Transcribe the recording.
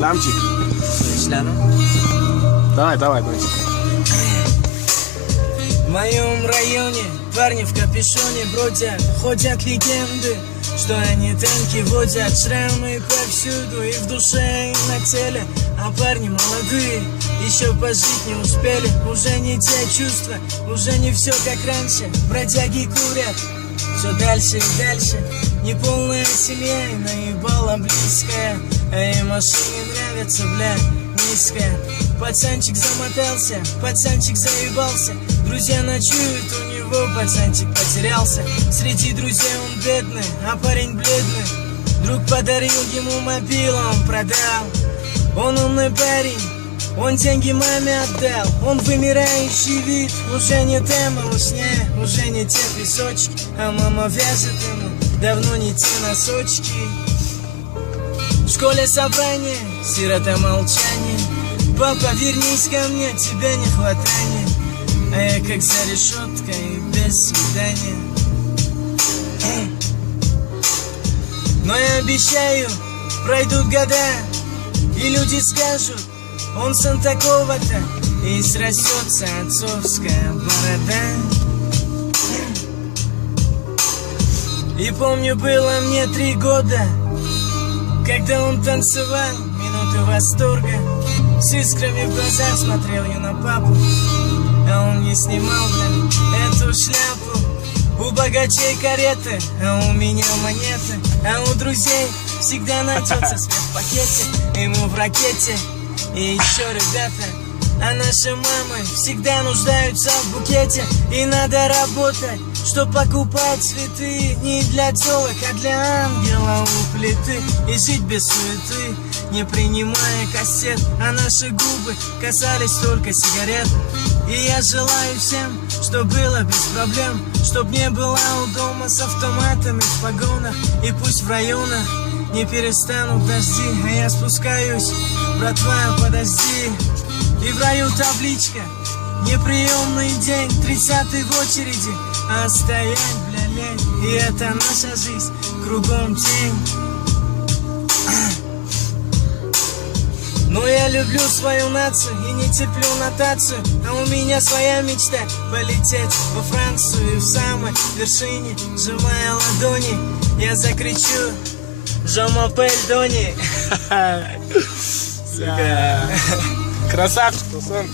Исламчик. Исламу? Давай. В моем районе парни в капюшоне бродят, ходят легенды, что они танки водят, шрамы повсюду и в душе, и на теле. А парни молодые, еще пожить не успели. Уже не те чувства, уже не все как раньше. Бродяги курят, все дальше и дальше. Неполная семья и наебала близкая. А и машине нравится, бля, низкая. Пацанчик замотался, пацанчик заебался. Друзья ночуют, у него пацанчик потерялся. Среди друзей он бедный, а парень бледный. Друг подарил ему мобил, он продал. Он умный парень, он деньги маме отдал. Он вымирающий вид, уже не те малышня, уже не те песочки. А мама вяжет ему давно не те носочки. В школе собрание, сирота молчание. Папа, вернись ко мне, тебе не хватает. А я как за решеткой, без свидания. Но я обещаю, пройдут года, и люди скажут, он сын такого-то, и срастется отцовская борода. И помню, было мне 3 года, когда он танцевал минуты восторга. С искрами в глазах смотрел я на папу, а он не снимал, блин, эту шляпу. У богачей кареты, а у меня монеты. А у друзей всегда найдется свет в пакете, ему в ракете. И еще, ребята, а наши мамы всегда нуждаются в букете. И надо работать, чтоб покупать цветы. Не для телок, а для ангела у плиты. И жить без суеты, не принимая кассет. А наши губы касались только сигарет. И я желаю всем, чтоб было без проблем, чтоб не было у дома с автоматами в погонах. И пусть в районах не перестанут дожди, а я спускаюсь, братва, подожди. И в раю табличка, неприемный день, 30-й в очереди, а стоять, бля, лень. И это наша жизнь, кругом тень. Но я люблю свою нацию и не терплю нотацию. А у меня своя мечта — полететь во Францию. И в самой вершине, сжимая ладони, я закричу: «Je m'appelle Дони». Красавчик, сон.